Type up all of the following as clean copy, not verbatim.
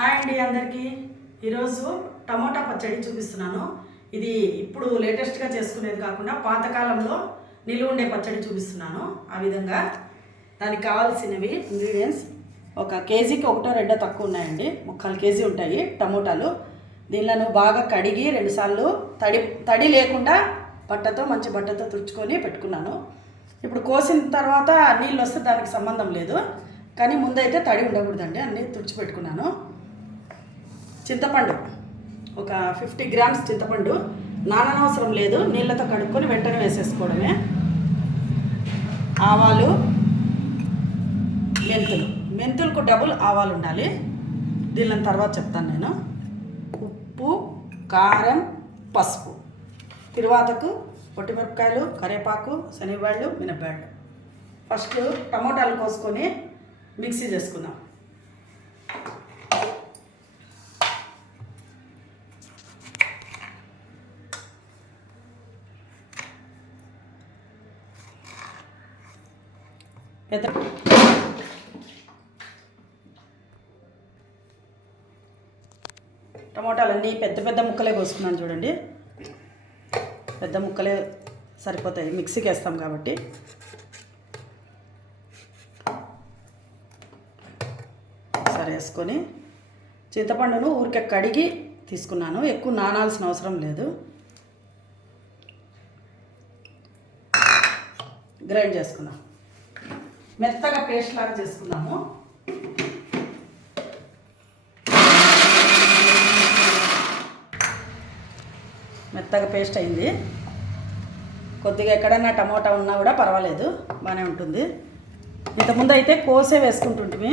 Hi అండి అందరికీ. ఈరోజు టమోటా పచ్చడి చూపిస్తున్నాను. ఇది ఇప్పుడు లేటెస్ట్గా చేసుకునేది కాకుండా పాతకాలంలో నిలువ ఉండే పచ్చడి చూపిస్తున్నాను. ఆ విధంగా దానికి కావాల్సినవి ఇంగ్రీడియంట్స్ ఒక కేజీకి ఒకటో రెండో తక్కువ ఉన్నాయండి. 3/4 కేజీ ఉంటాయి టమోటాలు. దీనిలను బాగా కడిగి 2 సార్లు తడి లేకుండా మంచి బట్టతో తుడుచుకొని పెట్టుకున్నాను. ఇప్పుడు కోసిన తర్వాత నీళ్ళు వస్తే దానికి సంబంధం లేదు, కానీ ముందైతే తడి ఉండకూడదండి, అన్నీ తుడిచిపెట్టుకున్నాను. చింతపండు ఒక 50 గ్రామ్స్ చింతపండు, నాననవసరం లేదు, నీళ్ళతో కడుక్కొని వెంటనే వేసేసుకోవడమే. ఆవాలు, మెంతులకు డబుల్ ఆవాలు ఉండాలి. దీని తర్వాత చెప్తాను నేను. ఉప్పు, కారం, పసుపు, తిరువాతకు పొట్టిమిరపకాయలు, కరివేపాకు, శనగబాళ్ళు, మినపబాళ్ళు. ఫస్ట్ టమోటాలు కోసుకొని మిక్సీ చేసుకుందాం. టమోటాలన్నీ పెద్ద ముక్కలే కోసుకున్నాను చూడండి. పెద్ద ముక్కలే సరిపోతాయి, మిక్సీకి వేస్తాం కాబట్టి. సరే వేసుకొని చింతపండును ఊరికే కడిగి తీసుకున్నాను, ఎక్కువ నానాల్సిన అవసరం లేదు. గ్రైండ్ చేసుకున్నాం, మెత్తగా పేస్ట్ లాగా చేసుకున్నాము. మెత్తగా పేస్ట్ అయింది. కొద్దిగా ఎక్కడన్నా టమోటా ఉన్నా కూడా పర్వాలేదు, బాగానే ఉంటుంది. ఇంతకుముందు అయితే కోసే వేసుకుంటుంటిమి.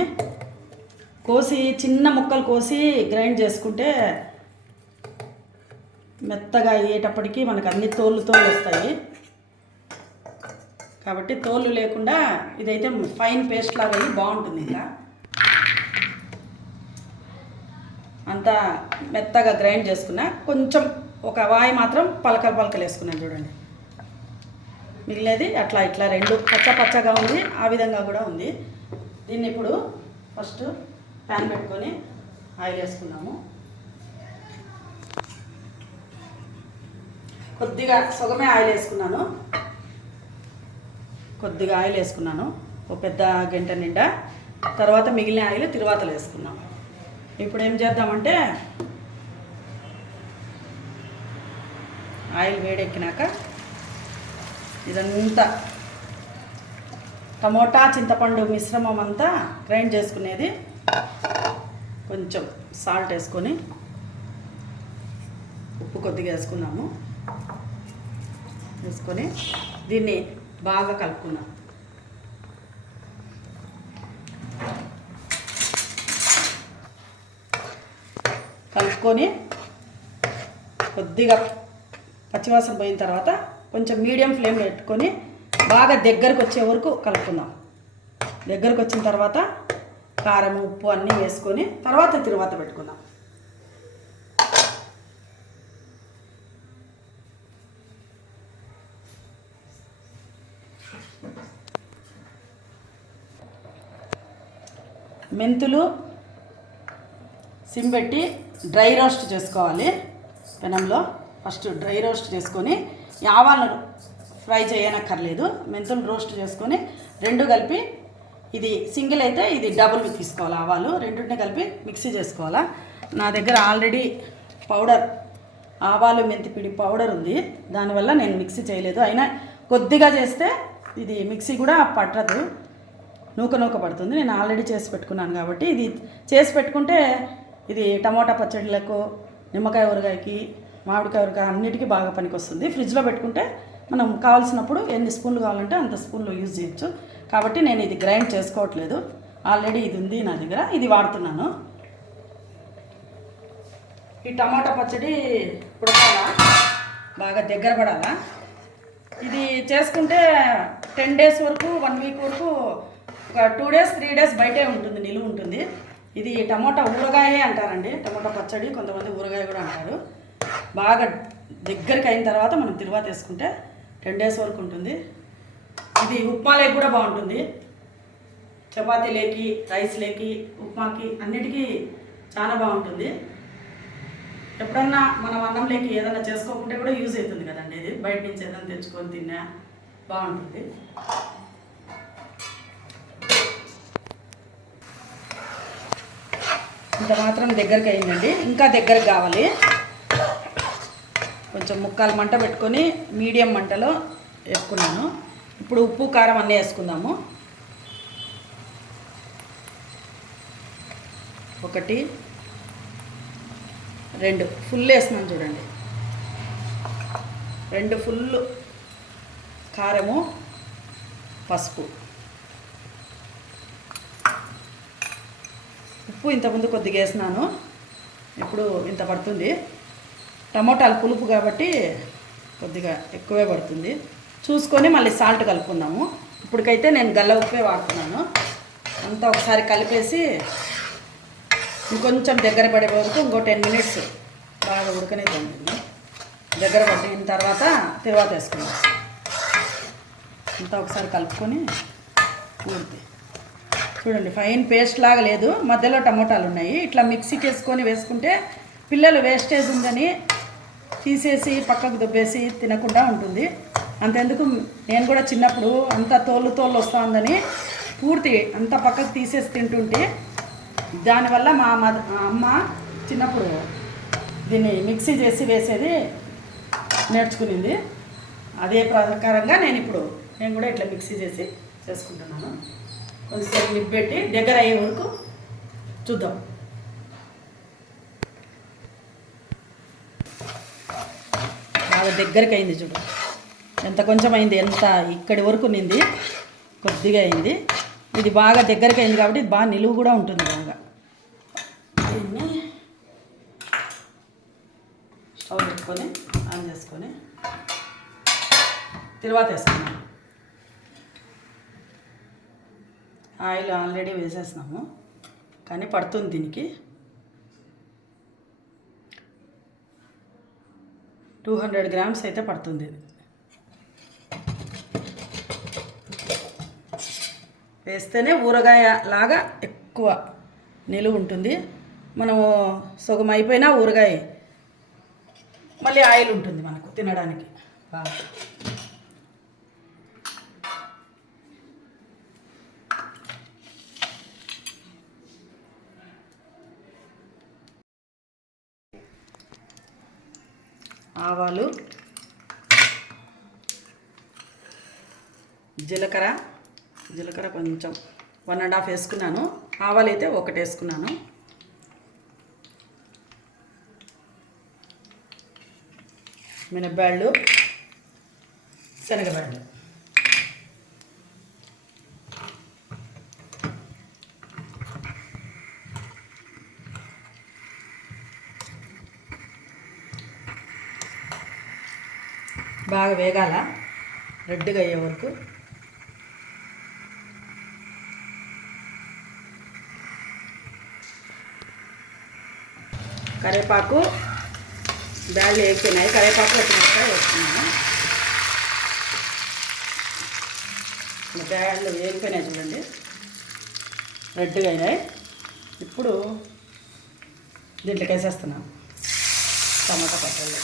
కోసి చిన్న ముక్కలు కోసి గ్రైండ్ చేసుకుంటే మెత్తగా అయ్యేటప్పటికి మనకు అన్ని తోళ్ళు వస్తాయి. కాబట్టి తోళ్ళు లేకుండా ఇదైతే ఫైన్ పేస్ట్ లాగా అయ్యి బాగుంటుంది. ఇంకా అంతా మెత్తగా గ్రైండ్ చేసుకున్నా. కొంచెం ఒక వాయి మాత్రం పలకలు వేసుకున్నాను చూడండి. మిగిలేది అట్లా ఇట్లా రెండు పచ్చగా ఉంది, ఆ విధంగా కూడా ఉంది. దీన్ని ఇప్పుడు ఫస్ట్ ప్యాన్ పెట్టుకొని ఆయిల్ వేసుకున్నాము. కొద్దిగా సగమే ఆయిల్ వేసుకున్నాను. కొద్దిగా ఆయిల్ వేసుకున్నాను, ఒక పెద్ద గంట నిండా. తర్వాత మిగిలిన ఆయిల్ తిరువాతలు వేసుకున్నాము. ఇప్పుడు ఏం చేద్దామంటే ఆయిల్ వేడెక్కినాక ఇదంతా టమోటా చింతపండు మిశ్రమం అంతా గ్రైండ్ చేసుకునేది. కొంచెం సాల్ట్ వేసుకొని ఉప్పు కొద్దిగా వేసుకున్నాము. వేసుకొని దీన్ని బాగా కలుపుకున్నాం. కలుపుకొని కొద్దిగా పచ్చివాసన పోయిన తర్వాత కొంచెం మీడియం ఫ్లేమ్ పెట్టుకొని బాగా దగ్గరకు వచ్చే వరకు కలుపుకుందాం. దగ్గరకు వచ్చిన తర్వాత కారం, ఉప్పు అన్నీ వేసుకొని తర్వాత తిరువాత పెట్టుకుందాం. మెంతులు సిమ్ పెట్టి డ్రై రోస్ట్ చేసుకోవాలి పెనంలో. ఫస్ట్ డ్రై రోస్ట్ చేసుకొని, ఆవాలను ఫ్రై చేయనక్కర్లేదు, మెంతులు రోస్ట్ చేసుకొని రెండు కలిపి, ఇది సింగిల్ అయితే ఇది డబుల్ తీసుకోవాలి. ఆవాలు రెండింటిని కలిపి మిక్సీ చేసుకోవాలా. నా దగ్గర ఆల్రెడీ పౌడర్, ఆవాలు మెంతిపిడి పౌడర్ ఉంది, దానివల్ల నేను మిక్సీ చేయలేదు. అయినా కొద్దిగా చేస్తే ఇది మిక్సీ కూడా పట్టదు, నూక పడుతుంది. నేను ఆల్రెడీ చేసి పెట్టుకున్నాను కాబట్టి ఇది చేసి పెట్టుకుంటే ఇది టమోటా పచ్చడిలకు, నిమ్మకాయ ఊరగాయకి, మామిడికాయ ఊరగాయ అన్నిటికీ బాగా పనికి వస్తుంది. ఫ్రిడ్జ్లో పెట్టుకుంటే మనం కావాల్సినప్పుడు ఎన్ని స్పూన్లు కావాలంటే అంత స్పూన్లు యూజ్ చేయొచ్చు. కాబట్టి నేను ఇది గ్రైండ్ చేసుకోవట్లేదు, ఆల్రెడీ ఇది ఉంది నా దగ్గర, ఇది వాడుతున్నాను. ఈ టమాటా పచ్చడి ఉడకాలా, బాగా దగ్గర పడాలా. ఇది చేసుకుంటే 10 డేస్ వరకు, 1 వీక్ వరకు, ఒక 2 డేస్ 3 డేస్ బయటే ఉంటుంది, నిలువ ఉంటుంది. ఇది టమోటా ఊరగాయ అంటారండి, టమోటా పచ్చడి, కొంతమంది ఊరగాయ కూడా అంటారు. బాగా దగ్గరికి అయిన తర్వాత మనం తిరువాత వేసుకుంటే 10 డేస్ వరకు ఉంటుంది. ఇది ఉప్మాలోకి కూడా బాగుంటుంది, చపాతీలోకి, రైస్లోకి, ఉప్మాకి అన్నిటికీ చాలా బాగుంటుంది. ఎప్పుడన్నా మనం అన్నంలోకి ఏదైనా చేసుకోకుంటే కూడా యూజ్ అవుతుంది కదండి. ఇది బయట నుంచి ఏదైనా తెచ్చుకొని తిన్నా బాగుంటుంది. ఇంత మాత్రం దగ్గరికి అయిందండి. ఇంకా దగ్గరకు కావాలి. కొంచెం ముక్కాలు మంట పెట్టుకొని మీడియం మంటలో వేసుకున్నాను. ఇప్పుడు ఉప్పు కారం అన్నీ వేసుకుందాము. 1 2 ఫుల్ వేస్తున్నాను చూడండి. 2 ఫుల్ కారము, పసుపు, ఉప్పు ఇంతకుముందు కొద్దిగా వేసినాను, ఇప్పుడు ఇంత పడుతుంది. టమోటాలు పులుపు కాబట్టి కొద్దిగా ఎక్కువే పడుతుంది. చూసుకొని మళ్ళీ సాల్ట్ కలుపుకుందాము. ఇప్పటికైతే నేను గల్ల ఉప్పే వాడుతున్నాను. అంతా ఒకసారి కలిపేసి ఇంకొంచెం దగ్గర పడే వరకు ఇంకో 10 మినిట్స్ బాగా ఉడకనేది ఉంటుంది. దగ్గర పడిన తర్వాత వేసుకుందాం. అంతా ఒకసారి కలుపుకొని పూర్తి చూడండి. ఫైన్ పేస్ట్ లాగా లేదు, మధ్యలో టమోటాలు ఉన్నాయి. ఇట్లా మిక్సీకి వేసుకుంటే పిల్లలు వేస్టేజ్ ఉందని తీసేసి పక్కకు దుబ్బేసి తినకుండా ఉంటుంది. అంతెందుకు నేను కూడా చిన్నప్పుడు అంతా తోలు వస్తుందని పూర్తి అంతా పక్కకు తీసేసి తింటుంటే, దానివల్ల మా అమ్మ చిన్నప్పుడు దీన్ని మిక్సీ చేసి వేసేది నేర్చుకునింది. అదే ప్రకారంగా నేను కూడా ఇట్లా మిక్సీ చేసి చేసుకుంటున్నాను. కొంచెం నిప్పెట్టి దగ్గర అయ్యే వరకు చూద్దాం. బాగా దగ్గరికి అయింది చూడు. ఎంత కొంచెం అయింది, ఎంత ఇక్కడి వరకు నింది, కొద్దిగా అయింది. ఇది బాగా దగ్గరికి అయింది కాబట్టి ఇది బాగా నిలువు కూడా ఉంటుంది. బాగా దీన్ని స్టవ్ పెట్టుకొని ఆన్ చేసుకొని తిరువాత వేసుకున్నాము. ఆయిల్ ఆల్రెడీ వేసేసినాము కానీ పడుతుంది దీనికి. 200 గ్రామ్స్ అయితే పడుతుంది. వేస్తేనే ఊరగాయ లాగా ఎక్కువ నిలువ ఉంటుంది. మనము సగం అయిపోయినా ఊరగాయ మళ్ళీ ఆయిల్ ఉంటుంది మనకు తినడానికి బాగా. ఆవాలు, జీలకర్ర కొంచెం 1.5 వేసుకున్నాను. ఆవాలు అయితే 1 వేసుకున్నాను. మినప్పాళ్ళు, శనగపాళ్ళు, బాగా వేగాల రెడ్గా అయ్యే వరకు. కరివేపాకు, బ్యాళ్ళు వేగిపోయినాయి. కరివేపాకు వచ్చినట్టుగా వేసుకున్నాను. బ్యాళ్ళు వేగిపోయినాయి చూడండి, రెడ్గా అయినాయి. ఇప్పుడు దీంట్లోకి వేసేస్తున్నాను టమాటా పచ్చళ్ళు.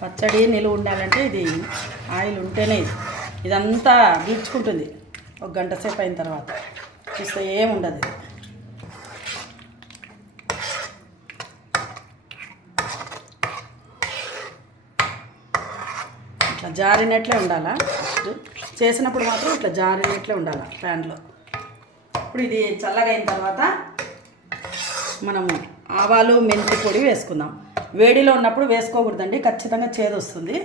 పచ్చడి నిలువ ఉండాలంటే ఇది ఆయిల్ ఉంటేనే ఇదంతా గీడ్చుకుంటుంది. 1 గంట సేపు అయిన తర్వాత చూస్తే ఏముండదు. ఇట్లా జారినట్లే ఉండాలా. చేసినప్పుడు మాత్రం ఇట్లా జారినట్లే ఉండాలి ప్యాన్లో. ఇప్పుడు ఇది చల్లగా అయిన తర్వాత మనము ఆవాలు, మెంతి పొడి వేసుకుందాం. వేడిలో ఉన్నప్పుడు వేసుకోకూడదండి, ఖచ్చితంగా చేదు వస్తుంది.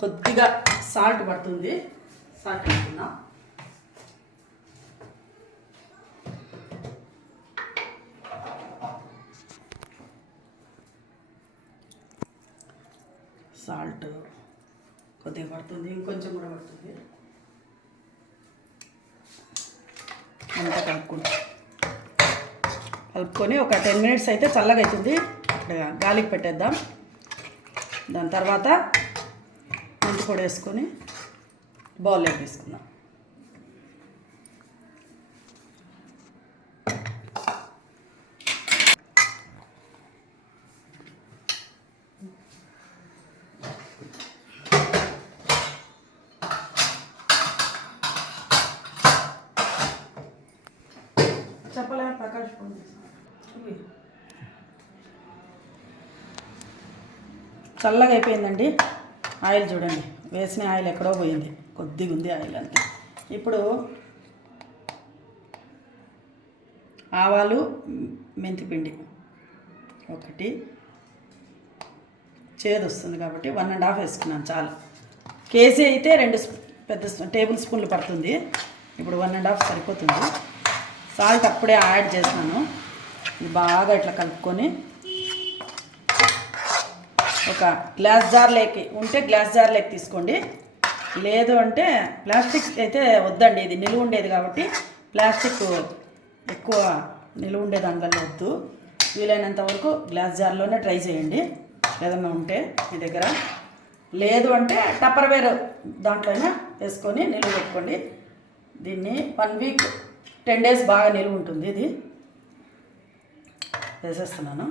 కొద్దిగా సాల్ట్ పడుతుంది, సాల్ట్ వేసుకుందాం. సాల్ట్ కొద్దిగా పడుతుంది, ఇంకొంచెం కూడా పడుతుంది. అంతా కలుపుకొని ఒక 10 మినిట్స్ అయితే చల్లగా అవుతుంది. అక్కడ గాలికి పెట్టేద్దాం. దాని తర్వాత మెంతి పొడి వేసుకొని బౌల్లో తీసుకుందాం. చెప్పలే ప్రకాష్ ఫోన్ చల్లగా అయిపోయిందండి. ఆయిల్ చూడండి, వేసిన ఆయిల్ ఎక్కడో పోయింది, కొద్దిగా ఉంది ఆయిల్ అంతే. ఇప్పుడు ఆవాలు, మెంతిపిండి ఒకటి, చేదు వస్తుంది కాబట్టి 1.5 వేసుకున్నాను చాలు. కేజీ అయితే 2 పెద్ద టేబుల్ స్పూన్లు పడుతుంది. ఇప్పుడు 1.5 సరిపోతుంది. సాల్ట్ అప్పుడే యాడ్ చేసినాను. ఇది బాగా ఇట్లా కలుపుకొని ఒక గ్లాస్ జార్లోకి ఉంటే గ్లాస్ జార్లోకి తీసుకోండి. లేదు అంటే ప్లాస్టిక్ అయితే వద్దండి, ఇది నిలువ ఉండేది కాబట్టి ప్లాస్టిక్ ఎక్కువ నిలువ ఉండే దాంట్లో వద్దు. వీలైనంత వరకు గ్లాస్ జార్లోనే ట్రై చేయండి ఏదన్నా ఉంటే మీ దగ్గర. లేదు అంటే టప్పర్వేర్ దాంట్లోనే వేసుకొని నిలువ పెట్టుకోండి. దీన్ని 1 వీక్ 10 డేస్ బాగా నిలువ ఉంటుంది. ఇది వేసేస్తున్నాను.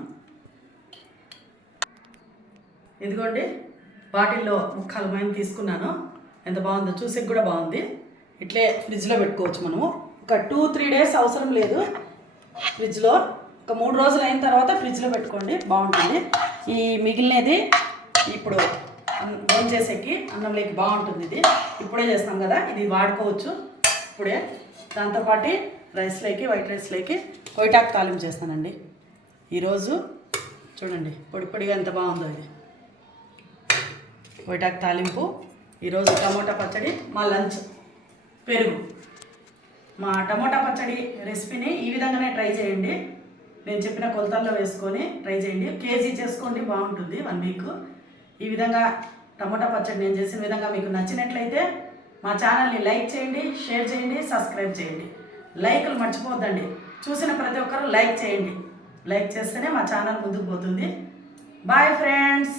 ఇదిగోండి, బాటిల్లో ముక్కాలు మైన్ తీసుకున్నాను. ఎంత బాగుందో చూసేకి కూడా బాగుంది. ఇట్లే ఫ్రిడ్జ్లో పెట్టుకోవచ్చు మనము. ఒక 2-3 డేస్ అవసరం లేదు ఫ్రిడ్జ్లో. ఒక 3 రోజులు అయిన తర్వాత ఫ్రిడ్జ్లో పెట్టుకోండి, బాగుంటుంది. ఈ మిగిలినది ఇప్పుడు భోజనం చేసేకి అన్నంలోకి బాగుంటుంది. ఇది ఇప్పుడే చేస్తాం కదా, ఇది వాడుకోవచ్చు ఇప్పుడే. దాంతోపాటు రైస్లోకి, వైట్ రైస్లోకి కొయిటాకు తాలింపు చేస్తానండి ఈరోజు. చూడండి పొడి పొడిగా ఎంత బాగుందో ఇది కొయిటాకు తాలింపు. ఈరోజు టమోటా పచ్చడి, మా లంచ్ పెరుగు. మా టమోటా పచ్చడి రెసిపీని ఈ విధంగానే ట్రై చేయండి. నేను చెప్పిన కొలతల్లో వేసుకొని ట్రై చేయండి. కేజీ చేసుకోండి, బాగుంటుంది 1 వీక్. ఈ విధంగా టమోటా పచ్చడి నేను చేసిన విధంగా మీకు నచ్చినట్లయితే మా ఛానల్ని లైక్ చేయండి, షేర్ చేయండి, సబ్స్క్రైబ్ చేయండి. లైక్లు మర్చిపోద్దండి. చూసిన ప్రతి ఒక్కరు లైక్ చేయండి. లైక్ చేస్తేనే మా ఛానల్ ముందుకు పోతుంది. Bye friends.